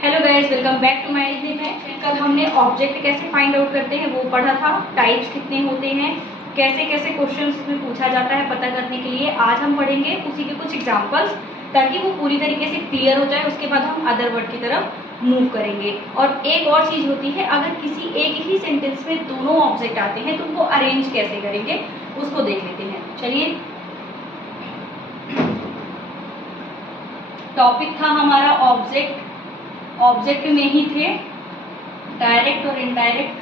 Hello guys, welcome back to my channel. कल हमने object कैसे फाइंड आउट करते हैं वो पढ़ा था, टाइप्स कितने होते हैं, कैसे कैसे क्वेश्चंस में पूछा जाता है पता करने के लिए। आज हम पढ़ेंगे उसी के कुछ एग्जांपल्स ताकि वो पूरी तरीके से क्लियर हो जाए। उसके बाद हम अदर वर्ड की तरफ मूव करेंगे। और एक और चीज होती है, अगर किसी एक ही सेंटेंस में दोनों ऑब्जेक्ट आते हैं तो उनको अरेंज कैसे करेंगे उसको देख लेते हैं। चलिए, टॉपिक था हमारा ऑब्जेक्ट। ऑब्जेक्ट में ही थे डायरेक्ट और इनडायरेक्ट।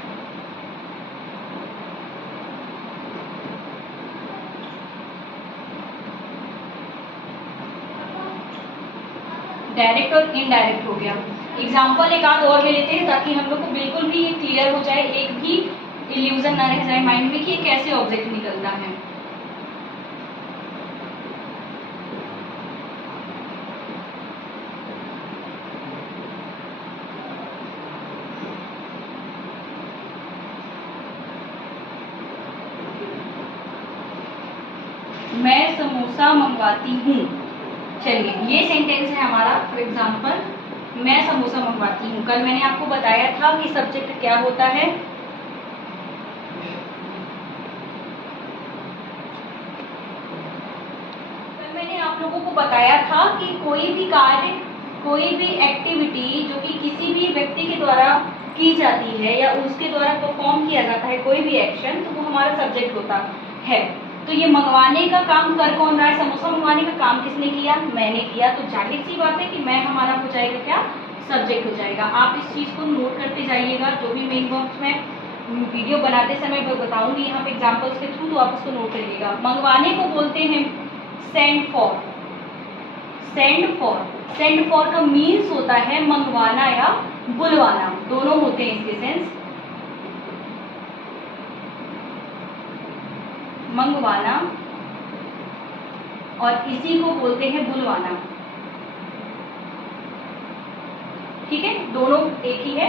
डायरेक्ट और इनडायरेक्ट हो गया। एग्जाम्पल एक आध और ले लेते हैं ताकि हम लोग को बिल्कुल भी ये क्लियर हो जाए, एक भी इल्यूजन ना रह जाए माइंड में कि ये कैसे ऑब्जेक्ट निकलता है। मैं समोसा मंगवाती हूँ। चलिए, ये सेंटेंस है हमारा। फॉर एग्जाम्पल, मैं समोसा मंगवाती हूँ। कल मैंने आपको बताया था कि सब्जेक्ट क्या होता है। कल मैंने आप लोगों को बताया था कि कोई भी कार्य, कोई भी एक्टिविटी जो कि किसी भी व्यक्ति के द्वारा की जाती है या उसके द्वारा परफॉर्म किया जाता है, कोई भी एक्शन, तो वो हमारा सब्जेक्ट होता है। तो ये मंगवाने का काम कर कौन रहा है? समोसा मंगवाने का काम किसने किया? मैंने किया। तो जाहिर सी बात है कि मैं हमारा हो जाएगा क्या? सब्जेक्ट हो जाएगा। आप इस चीज को नोट करते जाइएगा। जो भी मेन बॉक्स में वीडियो बनाते समय बताऊंगी यहाँ पे एग्जाम्पल्स के थ्रू, तो आप उसको नोट करिएगा। मंगवाने को बोलते हैं send for. Send for, send for का मीन्स होता है मंगवाना या बुलवाना, दोनों होते हैं इसके सेंस। मंगवाना और इसी को बोलते हैं बुलवाना। ठीक है, दोनों एक ही है।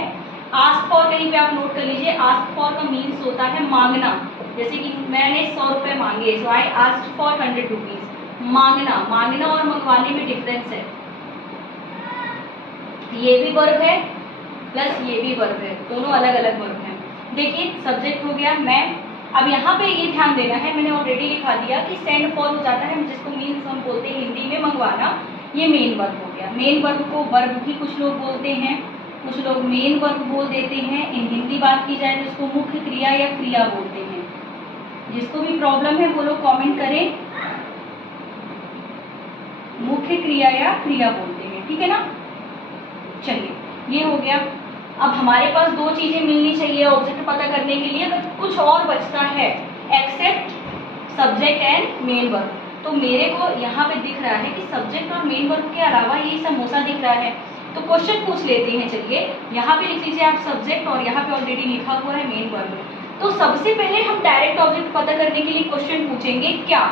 आस्क फॉर कहीं पे आप नोट कर लीजिए। आस्क फॉर का मीन्स होता है मांगना। जैसे कि मैंने 100 रुपए मांगे, सो आई आस्क्ड फॉर 100 रुपीज। मांगना, मांगना और मंगवाने में डिफरेंस है। ये भी वर्ब है प्लस ये भी वर्ब है, दोनों अलग अलग वर्ब हैं। देखिए, सब्जेक्ट हो गया मैं। अब यहाँ पे ये ध्यान देना है, मैंने ऑलरेडी लिखा दिया कि सेंड फॉर हो जाता है, जिसको मीन्स हम बोलते हैं हिंदी में मंगवाना। ये मेन वर्ब हो गया। मेन वर्ब को वर्ब भी कुछ लोग बोलते हैं, कुछ लोग मेन वर्ब बोल देते हैं। इन हिंदी बात की जाए तो इसको मुख्य क्रिया या क्रिया बोलते हैं। जिसको भी प्रॉब्लम है वो लोग कॉमेंट करें। मुख्य क्रिया या क्रिया बोलते हैं, ठीक है ना। चलिए, ये हो गया। अब हमारे पास दो चीजें मिलनी चाहिए ऑब्जेक्ट पता करने के लिए। अगर कुछ और बचता है except subject and main verb, तो मेरे को यहाँ पे दिख रहा है कि सब्जेक्ट और मेन वर्ब के अलावा ये समोसा दिख रहा है। तो क्वेश्चन पूछ लेते हैं। चलिए, यहाँ पे लिख लीजिए आप सब्जेक्ट, और यहाँ पे ऑलरेडी लिखा हुआ है मेन वर्ब। तो सबसे पहले हम डायरेक्ट ऑब्जेक्ट पता करने के लिए क्वेश्चन पूछेंगे। क्या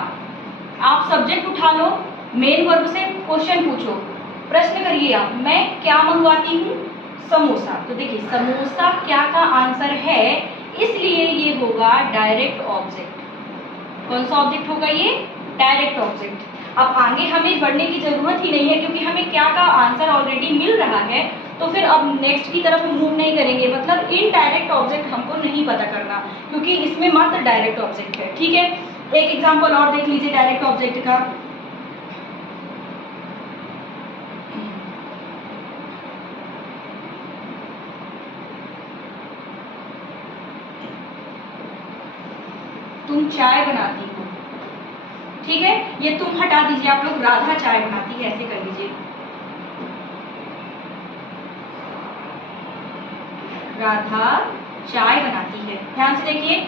आप सब्जेक्ट उठा लो, मेन वर्ब से क्वेश्चन पूछो, प्रश्न करिए आप, मैं क्या मंगवाती हूँ? समोसा। तो देखिए, समोसा क्या का आंसर है, इसलिए ये होगा डायरेक्ट ऑब्जेक्ट। कौन सा ऑब्जेक्ट होगा ये? Direct object. अब आगे हमें बढ़ने की जरूरत ही नहीं है, क्योंकि हमें क्या का आंसर ऑलरेडी मिल रहा है। तो फिर अब नेक्स्ट की तरफ मूव नहीं करेंगे। मतलब इनडायरेक्ट ऑब्जेक्ट हमको नहीं पता करना, क्योंकि इसमें मात्र डायरेक्ट ऑब्जेक्ट है। ठीक है, एक एग्जाम्पल और देख लीजिए डायरेक्ट ऑब्जेक्ट का। तुम चाय बनाती हो। ठीक है, ये तुम हटा दीजिए आप लोग। राधा चाय बनाती है, ऐसे कर लीजिए। राधा चाय बनाती है। ध्यान से देखिए,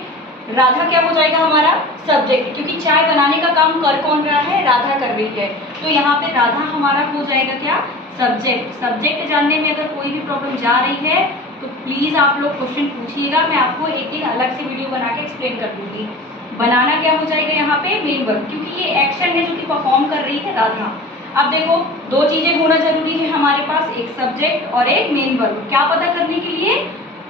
राधा क्या हो जाएगा हमारा? सब्जेक्ट, क्योंकि चाय बनाने का काम कर कौन रहा है? राधा कर रही है। तो यहाँ पे राधा हमारा हो जाएगा क्या? सब्जेक्ट। सब्जेक्ट जानने में अगर कोई भी प्रॉब्लम जा रही है तो प्लीज आप लोग क्वेश्चन पूछिएगा। मैं आपको एक दिन अलग से वीडियो बना के एक्सप्लेन कर दूंगी। बनाना क्या हो जाएगा यहाँ पे? मेन वर्ब, क्योंकि ये एक्शन है जो कि परफॉर्म कर रही है राधा। अब देखो, दो चीजें होना जरूरी है हमारे पास, एक सब्जेक्ट और एक मेन वर्ब। क्या पता करने के लिए?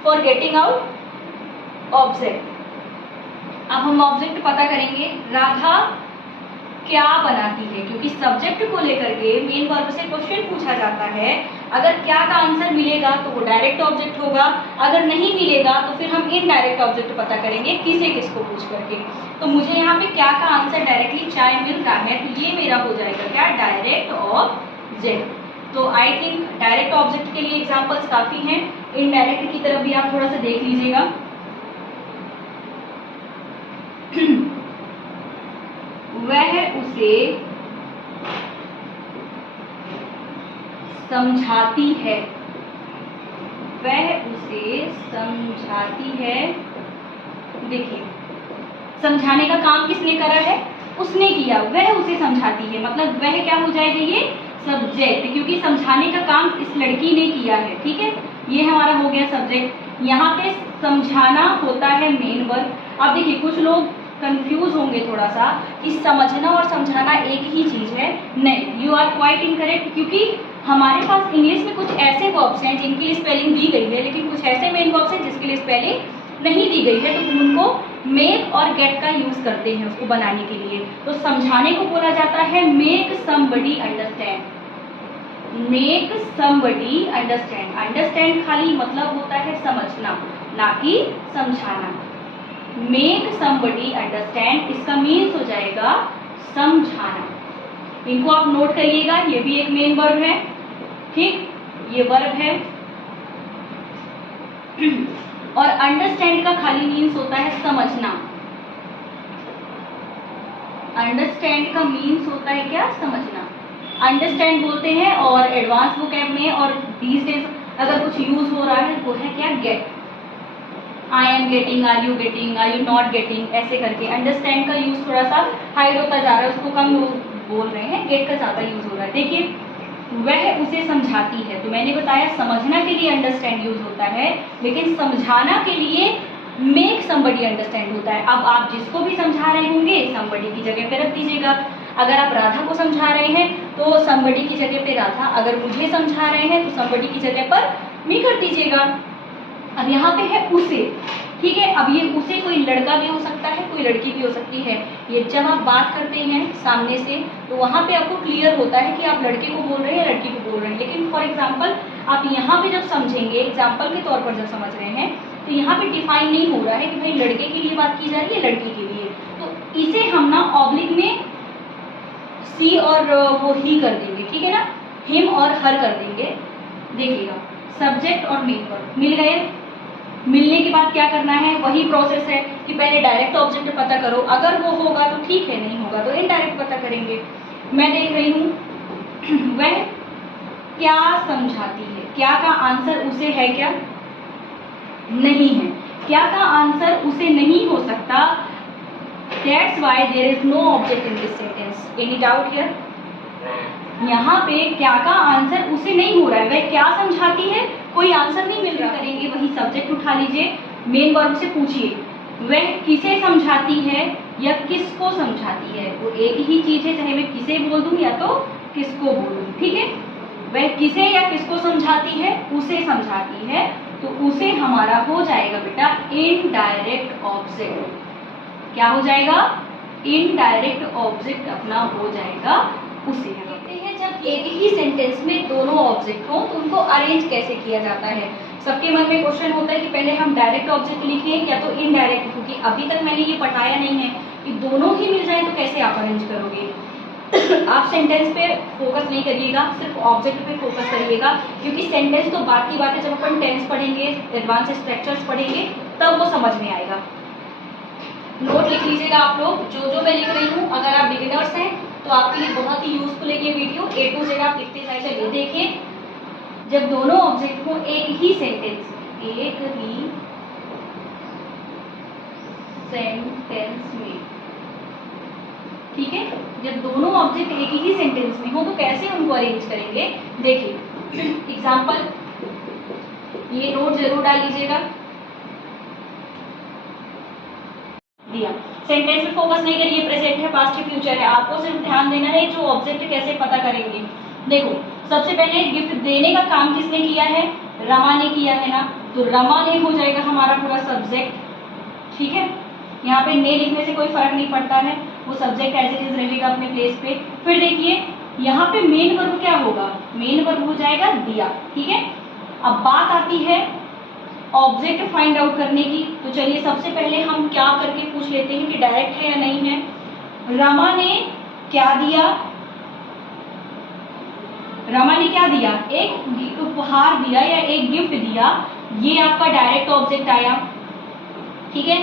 For getting out object. अब हम ऑब्जेक्ट पता करेंगे। राधा क्या बनाती है, क्योंकि सब्जेक्ट को लेकर के मेन वर्ब से क्वेश्चन पूछा जाता है। अगर क्या का आंसर मिलेगा तो वो डायरेक्ट ऑब्जेक्ट होगा, अगर नहीं मिलेगा तो फिर हम इनडायरेक्ट ऑब्जेक्ट पता करेंगे किसे किसको पूछ करके। तो मुझे यहाँ पे क्या का आंसर डायरेक्टली चाय मिल रहा है, तो ये मेरा हो जाएगा क्या, डायरेक्ट ऑब्जेक्ट। तो आई थिंक डायरेक्ट ऑब्जेक्ट के लिए एग्जाम्पल्स काफी हैं, इनडायरेक्ट की तरफ भी आप थोड़ा सा देख लीजिएगा। वह उसे समझाती है, वह उसे समझाती है। देखिए समझाने का काम किसने करा है, उसने किया, वह उसे समझाती है, मतलब वह क्या हो जाएगा, ये सब्जेक्ट, क्योंकि समझाने का काम इस लड़की ने किया है। ठीक है, ये हमारा हो गया सब्जेक्ट। यहाँ पे समझाना होता है मेन वर्ब। अब देखिए कुछ लोग कंफ्यूज होंगे थोड़ा सा कि समझना और समझाना एक ही चीज है। नहीं, यू आर क्वाइट इनकरेक्ट, क्योंकि हमारे पास इंग्लिश में कुछ ऐसे वर्ब्स हैं जिनके लिए स्पेलिंग दी गई है, लेकिन कुछ ऐसे मेन वर्ब्स हैं जिसके लिए स्पेलिंग नहीं दी गई है, तो उनको मेक और गेट का यूज करते हैं उसको बनाने के लिए। तो समझाने को बोला जाता है make somebody understand, make somebody understand. Understand खाली मतलब होता है समझना, ना कि समझाना। मेक समबडी अंडरस्टैंड, इसका मीन्स हो जाएगा समझाना। इनको आप नोट करिएगा, ये भी एक मेन वर्ब है। ठीक, ये वर्ब है। और अंडरस्टैंड का खाली मीन्स होता है समझना। अंडरस्टैंड का मीन्स होता है क्या, समझना। अंडरस्टैंड बोलते हैं और एडवांस वोकैब में और दीज डेज अगर कुछ यूज हो रहा है वो है क्या, get. I am getting, are you getting, are you not getting, ऐसे करके अंडरस्टैंड का यूज थोड़ा सा हाइड होता जा रहा है, उसको कम बोल रहे हैं, गेट का ज्यादा यूज हो रहा है। देखिए वह उसे समझाती है, तो मैंने बताया समझना के लिए अंडरस्टैंड यूज होता है, लेकिन समझाना के लिए मेक समबडी अंडरस्टैंड होता है। अब आप जिसको भी समझा रहे होंगे समबडी की जगह पे रख दीजिएगा। अगर आप राधा को समझा रहे हैं तो समबडी की जगह पे राधा, अगर मुझे समझा रहे हैं तो समबडी की जगह पर मी कर दीजिएगा। अब यहाँ पे है उसे, ठीक है। अब ये उसे कोई लड़का भी हो सकता है, कोई लड़की भी हो सकती है। ये जब आप बात करते हैं सामने से तो वहाँ पे आपको क्लियर होता है कि आप लड़के को बोल रहे हैं, लड़की को बोल रहे हैं। लेकिन फॉर एग्जाम्पल आप यहाँ पे जब समझेंगे, एग्जाम्पल के तौर पर जब समझ रहे हैं, तो यहाँ पे डिफाइन नहीं हो रहा है कि भाई लड़के के लिए बात की जा रही है, लड़की के लिए। तो इसे हम ना ऑब्लिक में सी और वो ही कर देंगे, ठीक है ना, हिम और हर कर देंगे। देखिएगा सब्जेक्ट और मेन वर्ब मिल गए। मिलने के बाद क्या करना है, वही प्रोसेस है कि पहले डायरेक्ट ऑब्जेक्ट पता करो, अगर वो होगा तो ठीक है, नहीं होगा तो इनडायरेक्ट पता करेंगे। मैं देख रही हूँ वह क्या समझाती है, क्या का आंसर उसे है क्या, नहीं है। क्या का आंसर उसे नहीं हो सकता, that's why there is no object in this sentence. Any doubt here? यहाँ पे क्या का आंसर उसे नहीं हो रहा है, वह क्या समझाती है, कोई आंसर नहीं मिल रहा। करेंगे वही सब्जेक्ट उठा लीजिए, मेन वर्ब से पूछिए वह किसे समझाती है या किसको समझाती है। वो एक ही चीज है, चाहे मैं किसे बोल दूं या तो किसको बोलूं, ठीक है। वह किसे या किसको समझाती है, उसे समझाती है, तो उसे हमारा हो जाएगा बेटा इनडायरेक्ट ऑब्जेक्ट। क्या हो जाएगा, इनडायरेक्ट ऑब्जेक्ट अपना हो जाएगा उसे। कहते हैं जब एक ही सेंटेंस में दोनों ऑब्जेक्ट हो तो उनको अरेंज कैसे किया जाता है। सबके मन में क्वेश्चन होता है कि पहले हम डायरेक्ट ऑब्जेक्ट लिखें या तो इनडायरेक्ट, क्योंकि अभी तक मैंने ये पढ़ाया नहीं है कि दोनों ही मिल जाए तो कैसे आप अरेंज करोगे। आप सेंटेंस पे फोकस नहीं करिएगा, सिर्फ ऑब्जेक्ट पे फोकस करिएगा, क्योंकि सेंटेंस तो बात की बात है, जब अपन टेंस पढ़ेंगे, एडवांस स्ट्रक्चर्स पढ़ेंगे तब वो समझ में आएगा। नोट लिख लीजिएगा आप लोग, जो मैं लिख रही हूँ। अगर आप बिगिनर्स हैं तो आपके लिए बहुत ही यूजफुल है ये वीडियो। A to Z आप लिखते जाए। चलिए देखिए, जब दोनों ऑब्जेक्ट हो एक ही सेंटेंस में, ठीक है, जब दोनों ऑब्जेक्ट एक ही सेंटेंस में हो तो कैसे उनको अरेंज करेंगे। देखिए एग्जाम्पल, ये नोट जरूर डाल लीजिएगा। दिया सेंटेंस में फोकस नहीं करिए, प्रेजेंट है, पास्ट है, फ्यूचर है, आपको सिर्फ ध्यान देना है जो ऑब्जेक्ट कैसे पता करेंगे। देखो सबसे पहले गिफ्ट देने का काम किसने किया है, रमा ने किया है ना, तो रमा ने हो जाएगा हमारा पूरा सब्जेक्ट, ठीक है। यहाँ पे ने लिखने से कोई फर्क नहीं पड़ता है। वो सब्जेक्ट एज इट इज रहेगा अपने प्लेस पे। फिर देखिए यहाँ पे मेन वर्ब क्या होगा, मेन वर्ब हो जाएगा दिया, ठीक है। अब बात आती है ऑब्जेक्ट फाइंड आउट करने की। तो चलिए सबसे पहले हम क्या करके पूछ लेते हैं कि डायरेक्ट है या नहीं है। रमा ने क्या दिया, रमा ने क्या दिया, एक उपहार दिया या एक गिफ्ट दिया, ये आपका डायरेक्ट ऑब्जेक्ट आया, ठीक है।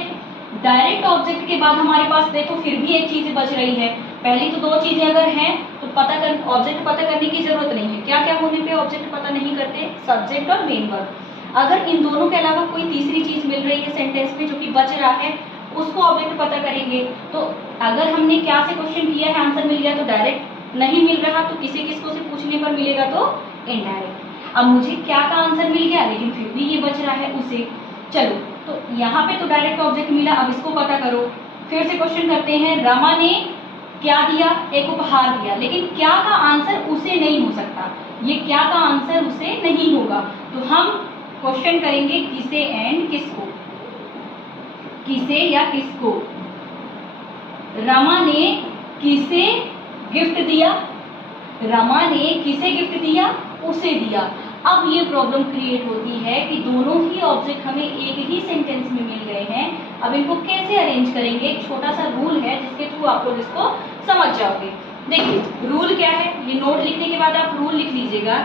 डायरेक्ट ऑब्जेक्ट के बाद हमारे पास देखो फिर भी एक चीज बच रही है। पहली तो दो चीजें अगर हैं तो ऑब्जेक्ट पता करने की जरूरत नहीं है। क्या क्या होने पे ऑब्जेक्ट पता नहीं करते, सब्जेक्ट और मेन वर्ब। अगर इन दोनों के अलावा कोई तीसरी चीज मिल रही है सेंटेंस में जो कि बच रहा है, उसको ऑब्जेक्ट पता करेंगे। तो अगर हमने क्या से क्वेश्चन किया है, आंसर मिल गया तो डायरेक्ट, नहीं मिल रहा तो किसी किसको से पूछने पर मिलेगा तो इनडायरेक्ट। अब मुझे क्या का आंसर मिल गया लेकिन फिर भी ये बच रहा है उसे, चलो तो यहाँ पे तो डायरेक्ट ऑब्जेक्ट मिला, अब इसको पता करो। फिर से क्वेश्चन करते हैं, रमा ने क्या दिया, एक उपहार दिया, लेकिन क्या का आंसर उसे नहीं हो सकता, ये क्या का आंसर उसे नहीं होगा। तो हम क्वेश्चन करेंगे किसे एंड किसको, किसे या किसको। रमा ने किसे गिफ्ट दिया, रमा ने किसे गिफ्ट दिया, उसे दिया। अब ये प्रॉब्लम क्रिएट होती है कि दोनों ही ऑब्जेक्ट हमें एक ही सेंटेंस में मिल गए हैं। अब इनको कैसे अरेंज करेंगे, एक छोटा सा रूल है जिसके थ्रू आप लोग इसको समझ जाओगे। देखिए रूल क्या है, ये नोट लिखने के बाद आप रूल लिख लीजिएगा।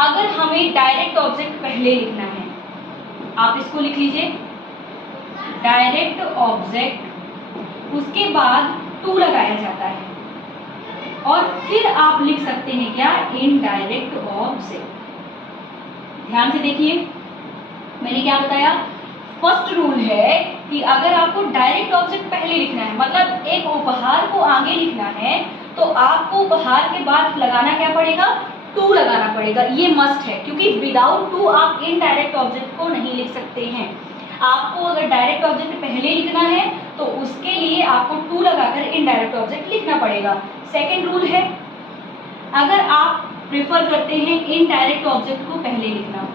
अगर हमें डायरेक्ट ऑब्जेक्ट पहले लिखना है, आप इसको लिख लीजिए, डायरेक्ट ऑब्जेक्ट, उसके बाद टू लगाया जाता है और फिर आप लिख सकते हैं क्या, इनडायरेक्ट ऑब्जेक्ट। ध्यान से देखिए मैंने क्या बताया, फर्स्ट रूल है कि अगर आपको डायरेक्ट ऑब्जेक्ट पहले लिखना है, मतलब एक उपहार को आगे लिखना है, तो आपको उपहार के बाद लगाना क्या पड़ेगा, टू लगाना पड़ेगा। ये मस्ट है, क्योंकि विदाउट टू आप इनडायरेक्ट ऑब्जेक्ट को नहीं लिख सकते हैं। आपको अगर डायरेक्ट ऑब्जेक्ट पहले लिखना है तो उसके लिए आपको टू लगाकर इनडायरेक्ट ऑब्जेक्ट लिखना पड़ेगा। सेकंड रूल है, अगर आप प्रेफर करते हैं इनडायरेक्ट ऑब्जेक्ट को पहले लिखना,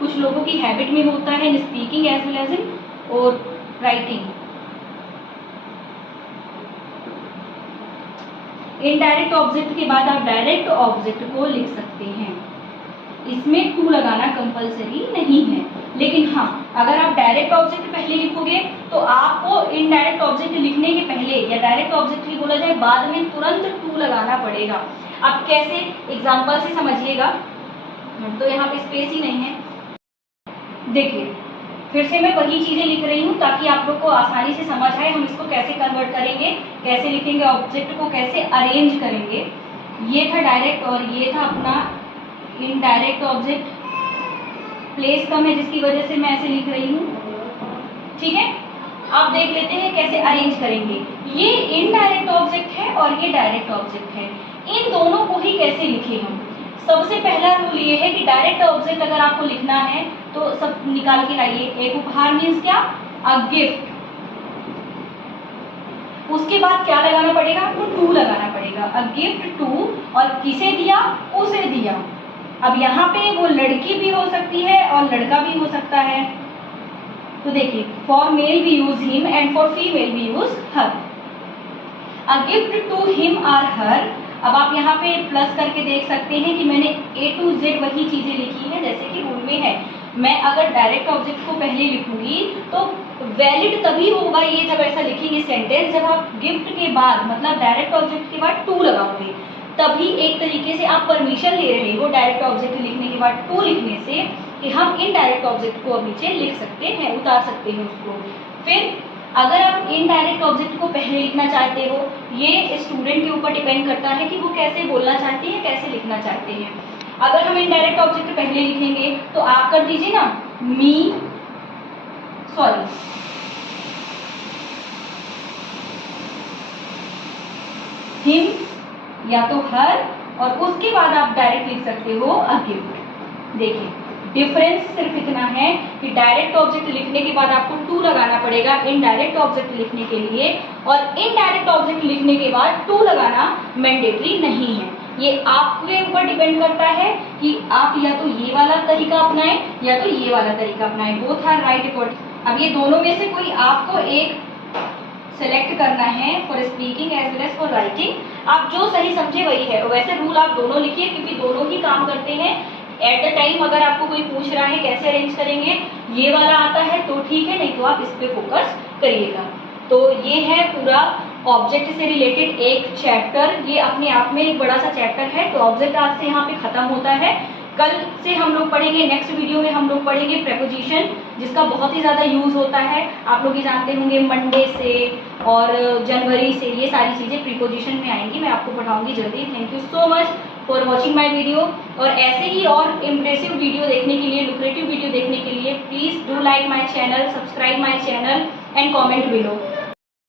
कुछ लोगों की हैबिट में होता है in speaking as well as in और राइटिंग, इनडायरेक्ट ऑब्जेक्ट के बाद आप डायरेक्ट ऑब्जेक्ट को लिख सकते हैं, इसमें टू लगाना कंपलसरी नहीं है। लेकिन हाँ, अगर आप डायरेक्ट ऑब्जेक्ट पहले लिखोगे तो आपको इनडायरेक्ट ऑब्जेक्ट लिखने के पहले, या डायरेक्ट ऑब्जेक्ट ही बोला जाए, बाद में तुरंत टू लगाना पड़ेगा। अब कैसे, एग्जांपल से समझिएगा, तो यहाँ पे स्पेस ही नहीं है। देखिए फिर से मैं वही चीजें लिख रही हूँ ताकि आप लोग को आसानी से समझ आए हम इसको कैसे कन्वर्ट करेंगे, कैसे लिखेंगे, ऑब्जेक्ट को कैसे अरेंज करेंगे। ये था डायरेक्ट और ये था अपना इनडायरेक्ट ऑब्जेक्ट। प्लेस कम है जिसकी वजह से मैं ऐसे लिख रही हूँ, ठीक है। अब देख लेते हैं कैसे अरेंज करेंगे। ये इनडायरेक्ट ऑब्जेक्ट है और ये डायरेक्ट ऑब्जेक्ट है, इन दोनों को ही कैसे लिखे हम। सबसे पहला रूल ये है कि डायरेक्ट ऑब्जेक्ट अगर आपको लिखना है तो सब निकाल के लाइए। एक उपहार मीन्स क्या, अ गिफ्ट, उसके बाद क्या लगाना पड़ेगा, आपको टू लगाना पड़ेगा, अ गिफ्ट टू, और किसे दिया, उसे दिया। अब यहाँ पे वो लड़की भी हो सकती है और लड़का भी हो सकता है। तो देखिए, for male we use him and for female we use her. A gift to him और हर। अब आप यहाँ पे प्लस करके देख सकते हैं कि मैंने A to Z वही चीजें लिखी हैं जैसे कि रूल में है। मैं अगर डायरेक्ट ऑब्जेक्ट को पहले लिखूंगी तो वैलिड तभी होगा ये जब ऐसा लिखेंगे सेंटेंस, जब आप गिफ्ट के बाद, मतलब डायरेक्ट ऑब्जेक्ट के बाद टू लगाओगे, तभी एक तरीके से आप परमिशन ले रहे हो डायरेक्ट ऑब्जेक्ट लिखने के बाद टू लिखने से कि हम इनडायरेक्ट ऑब्जेक्ट को अब नीचे लिख सकते हैं, उतार सकते हैं उसको। फिर अगर आप इनडायरेक्ट ऑब्जेक्ट को पहले लिखना चाहते हो, ये स्टूडेंट के ऊपर डिपेंड करता है कि वो कैसे बोलना चाहते हैं, कैसे लिखना चाहते हैं। अगर हम इनडायरेक्ट ऑब्जेक्ट पहले लिखेंगे तो आप कर दीजिए ना, हिम या तो हर, और उसके बाद आप डायरेक्ट लिख सकते हो अ गिफ्ट। देखिए डिफरेंस सिर्फ इतना है कि डायरेक्ट ऑब्जेक्ट लिखने के बाद आपको टू लगाना पड़ेगा इनडायरेक्ट ऑब्जेक्ट लिखने के लिए, और इनडायरेक्ट ऑब्जेक्ट लिखने के बाद टू लगाना मैंडेटरी नहीं है। ये आपके ऊपर डिपेंड करता है कि आप या तो ये वाला तरीका अपनाएं या तो ये वाला तरीका अपनाएं, बोथ आर राइट अकॉर्डिंग। अब ये दोनों में से कोई आपको एक सेलेक्ट करना है for speaking as well as for writing. आप जो सही समझे वही है। वैसे रूल आप दोनों लिखिए क्योंकि दोनों ही काम करते हैं एट द टाइम। अगर आपको कोई पूछ रहा है कैसे अरेंज करेंगे, ये वाला आता है तो ठीक है, नहीं तो आप इस पे फोकस करिएगा। तो ये है पूरा ऑब्जेक्ट से रिलेटेड एक चैप्टर। ये अपने आप में एक बड़ा सा चैप्टर है। तो ऑब्जेक्ट आज से यहाँ पे खत्म होता है। कल से हम लोग पढ़ेंगे, नेक्स्ट वीडियो में हम लोग पढ़ेंगे प्रेपोजिशन, जिसका बहुत ही ज़्यादा यूज़ होता है। आप लोग ये जानते होंगे मंडे से और जनवरी से ये सारी चीज़ें प्रीपोजिशन में आएंगी। मैं आपको पढ़ाऊंगी जल्दी। Thank you so much for watching my video. और ऐसे ही और इम्प्रेसिव वीडियो देखने के लिए, लुक्रेटिव वीडियो देखने के लिए please do like my channel, subscribe my channel and comment below.